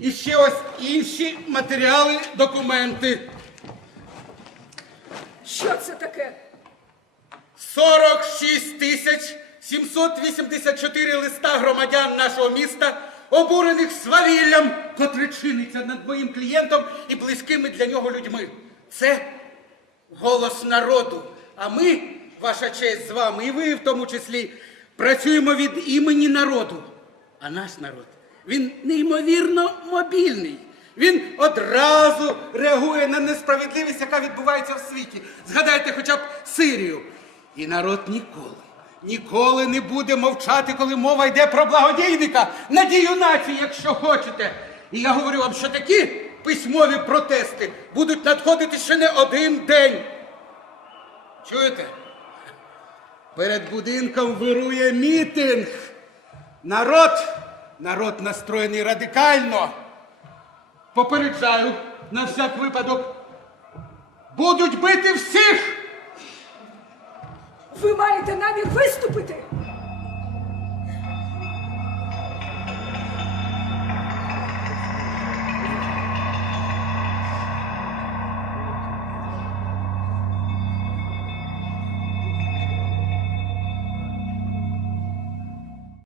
І ще ось інші матеріали, документи. Що це таке? 46 тисяч 784 листа громадян нашого міста, обурених свавіллям, котре чиниться над моїм клієнтом і близькими для нього людьми. Це голос народу. А ми, ваша честь з вами, і ви в тому числі, працюємо від імені народу. А наш народ, він неймовірно мобільний. Він одразу реагує на несправедливість, яка відбувається в світі. Згадайте хоча б Сирію. І народ ніколи, ніколи не буде мовчати, коли мова йде про благодійника, надію нації, якщо хочете. І я говорю вам, що такі письмові протести будуть надходити ще не один день. Чуєте? Перед будинком вирує мітинг. Народ, народ настроєний радикально. Попереджаю на всяк випадок. Будуть бити всіх! Ви маєте намір виступити?